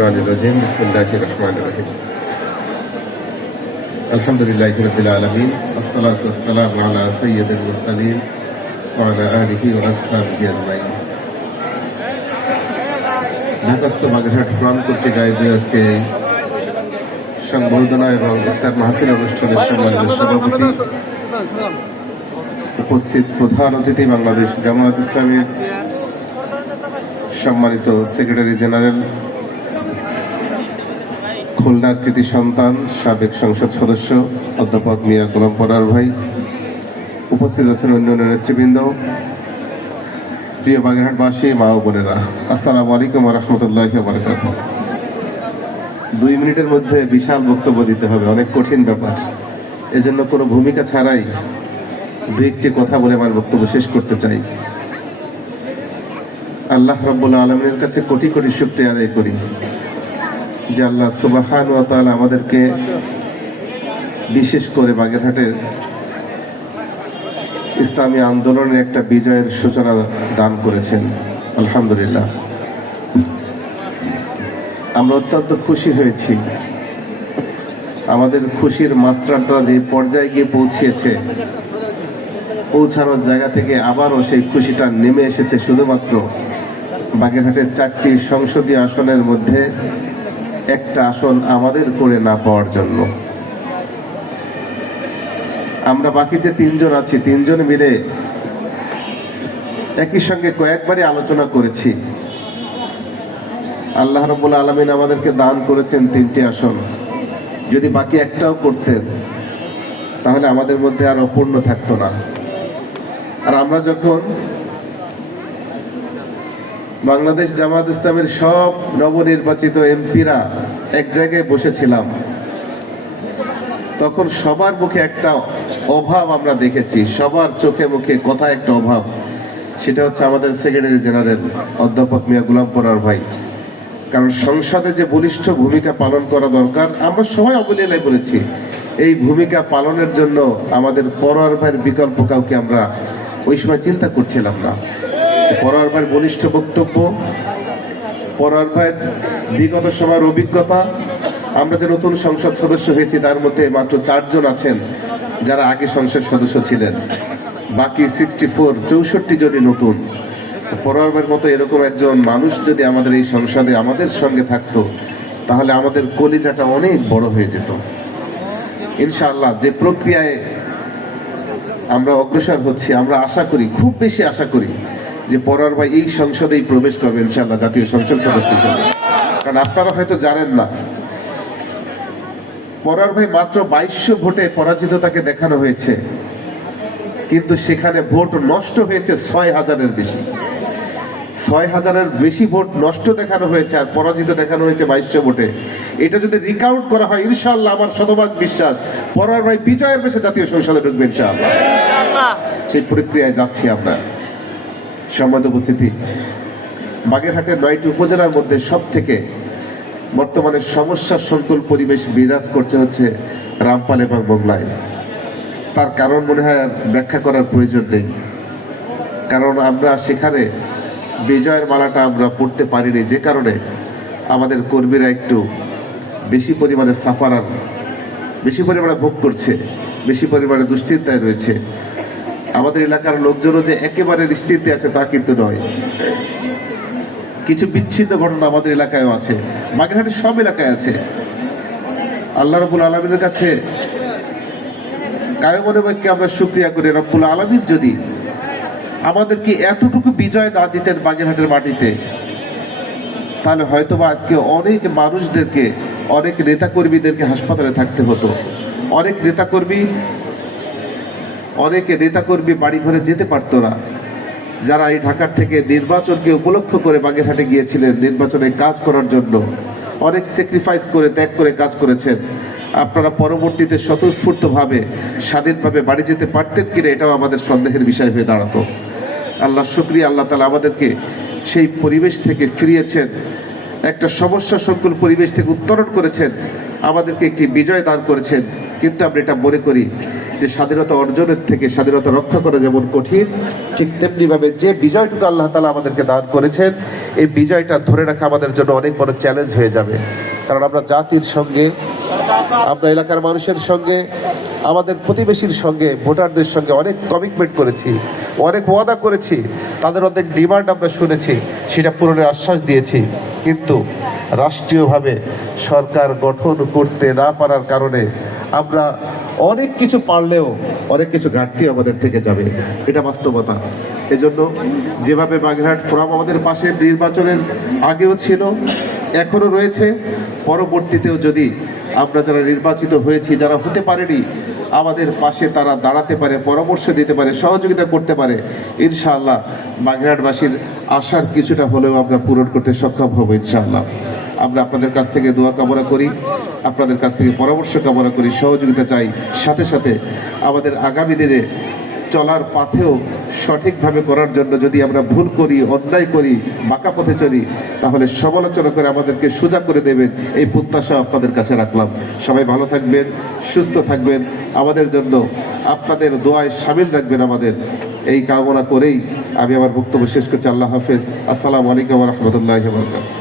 الشيطان الرجيم بسم الله الرحمن الرحيم الحمد لله رب العالمين الصلاة والسلام على سيد المرسلين وعلى آله وأصحابه أجمعين ঢাকাস্থ Bagerhat farm কর্তৃক আয়োজিত আজকে সংবর্ধনা এবং ইফতার মাহফিল অনুষ্ঠানের সম্মানিত সভাপতি উপস্থিত প্রধান অতিথি বাংলাদেশ জামায়াত ইসলামীর সম্মানিত সেক্রেটারি জেনারেল, খুলনার কৃতি সন্তান, সাবেক সংসদ সদস্য অধ্যাপক মিয়া গোলাম পরার ভাই, উপস্থিত আছেন অন্যান্য নেতৃবৃন্দ, প্রিয় বাগেরহাটবাসী, মা ও বোনেরা, আসসালামু আলাইকুম ওয়া রাহমাতুল্লাহি ওয়া বারাকাতুহু। 2 মিনিটের মধ্যে বিশাল বক্তব্য দিতে হবে, অনেক কঠিন ব্যাপার। এজন্য কোনো ভূমিকা ছাড়াই 2-1টি কথা বলে আমার বক্তব্য শেষ করতে চাই। আল্লাহ রাব্বুল আলামিনের কাছে কোটি কোটি শুকরিয়া আদায় করি যে আল্লাহ সুবহানাহু ওয়া তাআলা আমাদেরকে বিশেষ করে বাগেরহাটের ইসলামী আন্দোলনের একটা বিজয়ের সূচনা দান করেছেন। আলহামদুলিল্লাহ, আমরা অত্যন্ত খুশি হয়েছি। আমাদের খুশির মাত্রাটা যে পর্যায়ে গিয়ে পৌঁছানোর জায়গা থেকে আবারও সেই খুশিটা নেমে এসেছে শুধুমাত্র বাগেরহাটের 4টি সংসদীয় আসনের মধ্যে একটা আসন আমাদের করে না পাওয়ার জন্য। আমরা বাকি যে 3 জন আছি, 3 জন মিলে একই সঙ্গে কয়েকবারই আলোচনা করেছি। আল্লাহ রাব্বুল আলামিন আমাদেরকে দান করেছেন 3টি আসন। যদি বাকি একটাও করতেন তাহলে আমাদের মধ্যে আর অপূর্ণ থাকতো না। আর আমরা যখন বাংলাদেশ জামায়াত ইসলামের সব নবনির্বাচিত এমপিরা এক জায়গায় বসেছিলাম, তখন সবার মুখে একটা অভাব আমরা দেখেছি, সবার চোখে মুখে কথা একটা অভাব। সেটা হচ্ছে আমাদের সেক্রেটারি জেনারেল অধ্যাপক মিয়া গোলাম পরার ভাই। কারণ সংসদে যে বলিষ্ঠ ভূমিকা পালন করা দরকার, আমরা সবাই অবলীলায় বলেছি, এই ভূমিকা পালনের জন্য আমাদের পরার ভাইয়ের বিকল্প কাউকে আমরা ওই সময় চিন্তা করছিলাম না। পরার ভাইয়ের বলিষ্ঠ বক্তব্য, পরার ভাইয়ের বিগত সময়ের অভিজ্ঞতা, আমরা যে নতুন সংসদ সদস্য হয়েছি তার মধ্যে মাত্র 4 জন আছেন যারা আগে সংসদ সদস্য ছিলেন, বাকি 64 জনই নতুন। পরার ভাইয়ের মতো এরকম একজন মানুষ যদি আমাদের এই সংসদে আমাদের সঙ্গে থাকতো তাহলে আমাদের কলিজাটা অনেক বড় হয়ে যেত। ইনশাআল্লাহ যে প্রক্রিয়ায় আমরা অগ্রসর হচ্ছি, আমরা আশা করি, খুব বেশি আশা করি যে পরার ভাই এই সংসদেই প্রবেশ করবে ইনশাআল্লাহ জাতীয় সংসদ সদস্য হিসেবে। কারণ আপনারা হয়তো জানেন না, পরার ভাই মাত্র 2200 ভোটে পরাজিত তাকে দেখানো হয়েছে, কিন্তু সেখানে ভোট নষ্ট হয়েছে 6000-এর বেশি। 6000-এর বেশি ভোট নষ্ট দেখানো হয়েছে আর পরাজিত দেখানো হয়েছে 2200 ভোটে। এটা যদি রিকাউন্ট করা হয় ইনশাআল্লাহ আমার শতভাগ বিশ্বাস পরার ভাই বিজয়ের বেশে জাতীয় সংসদে ঢুকবে ইনশাআল্লাহ। সেই প্রক্রিয়ায় যাচ্ছি আমরা। সম্মানিত উপস্থিতি, বাগেরহাটের 9টি উপজেলার মধ্যে সব থেকে বর্তমানে সমস্যার সংকুল পরিবেশ বিরাজ করছে হচ্ছে রামপাল এবং মোংলায়। তার কারণ মনে হয় আর ব্যাখ্যা করার প্রয়োজন নেই। কারণ আমরা সেখানে বিজয়ের মালাটা আমরা পড়তে পারিনি, যে কারণে আমাদের কর্মীরা একটু বেশি পরিমাণে সাফারার, বেশি পরিমাণে ভোগ করছে, বেশি পরিমাণে দুশ্চিন্তায় রয়েছে। আমাদের এলাকার লোকজনও যে একেবারে নিশ্চিন্তে আছে তা কিন্তু নয়। কিছু বিচ্ছিন্ন ঘটনা আমাদের এলাকায়ও আছে, বাগেরহাটের সব এলাকায় আছে। আল্লাহ রাব্বুল আলামিনের কাছে কায়মনে বাক্যে আমরা শুকরিয়া করি, রব্বুল আলামিন যদি আমাদেরকে এতটুকু বিজয় না দিতেন বাগেরহাটের মাটিতে, তাহলে হয়তোবা আজকে অনেক মানুষদেরকে, অনেক নেতাকর্মীদেরকে হাসপাতালে থাকতে হতো। অনেক নেতাকর্মী বাড়ি ঘরে যেতে পারতো না, যারা এই ঢাকার থেকে নির্বাচনকে উপলক্ষ করে বাগেরহাটে গিয়েছিলেন নির্বাচনে কাজ করার জন্য, অনেক স্যাক্রিফাইস করে, ত্যাগ করে কাজ করেছেন। আপনারা পরবর্তীতে স্বতঃস্ফূর্তভাবে স্বাধীনভাবে বাড়ি যেতে পারতেন কিনা এটাও আমাদের সন্দেহের বিষয় হয়ে দাঁড়াতো। আল্লাহ শুকরিয়া, আল্লাহ তাআলা আমাদেরকে সেই পরিবেশ থেকে ফিরিয়েছেন, একটা সমস্যা সংকুল পরিবেশ থেকে উত্তরণ করেছেন, আমাদেরকে একটি বিজয় দান করেছেন। কিন্তু আমরা এটা মনে করি যে স্বাধীনতা অর্জনের থেকে স্বাধীনতা রক্ষা করা যেমন কঠিন, ঠিক তেমনিভাবে যে বিজয়টুকু আল্লাহ তাআলা আমাদেরকে দান করেছেন, এই বিজয়টা ধরে রাখা আমাদের জন্য অনেক বড় চ্যালেঞ্জ হয়ে যাবে। কারণ আমরা জাতির সঙ্গে, আমরা এলাকার মানুষের সঙ্গে, আমাদের প্রতিবেশীর সঙ্গে, ভোটারদের সঙ্গে অনেক কমিটমেন্ট করেছি, অনেক ওয়াদা করেছি, তাদের অনেক ডিমান্ড আমরা শুনেছি, সেটা পূরণের আশ্বাস দিয়েছি। কিন্তু রাষ্ট্রীয়ভাবে সরকার গঠন করতে না পারার কারণে আমরা অনেক কিছু পারলেও অনেক কিছু ঘাটতি আমাদের থেকে যাবে, এটা বাস্তবতা। এজন্য যেভাবে বাগেরহাট ফোরাম আমাদের পাশে নির্বাচনের আগেও ছিল, এখনো রয়েছে, পরবর্তীতেও যদি আমরা যারা নির্বাচিত হয়েছি, যারা হতে পারেনি, আমাদের পাশে তারা দাঁড়াতে পারে, পরামর্শ দিতে পারে, সহযোগিতা করতে পারে, ইনশাআল্লাহ বাগেরহাটবাসীর আশার কিছুটা হলেও আমরা পূরণ করতে সক্ষম হব ইনশাআল্লাহ। আমরা আপনাদের কাছ থেকে দোয়া কামনা করি, আপনাদের কাছ থেকে পরামর্শ কামনা করি, সহযোগিতা চাই। সাথে সাথে আমাদের আগামী দিনে চলার পাথেও সঠিকভাবে করার জন্য যদি আমরা ভুল করি, অন্যায় করি, বাঁকা পথে চলি, তাহলে সমালোচনা করে আমাদেরকে সোজা করে দেবেন, এই প্রত্যাশা আপনাদের কাছে রাখলাম। সবাই ভালো থাকবেন, সুস্থ থাকবেন, আমাদের জন্য আপনাদের দোয়ায় শামিল রাখবেন আমাদের, এই কামনা করেই আমি আমার বক্তব্য শেষ করছি। আল্লাহ হাফেজ। আসসালামু আলাইকুম ওয়া রাহমাতুল্লাহি ওয়া বারাকাতুহু।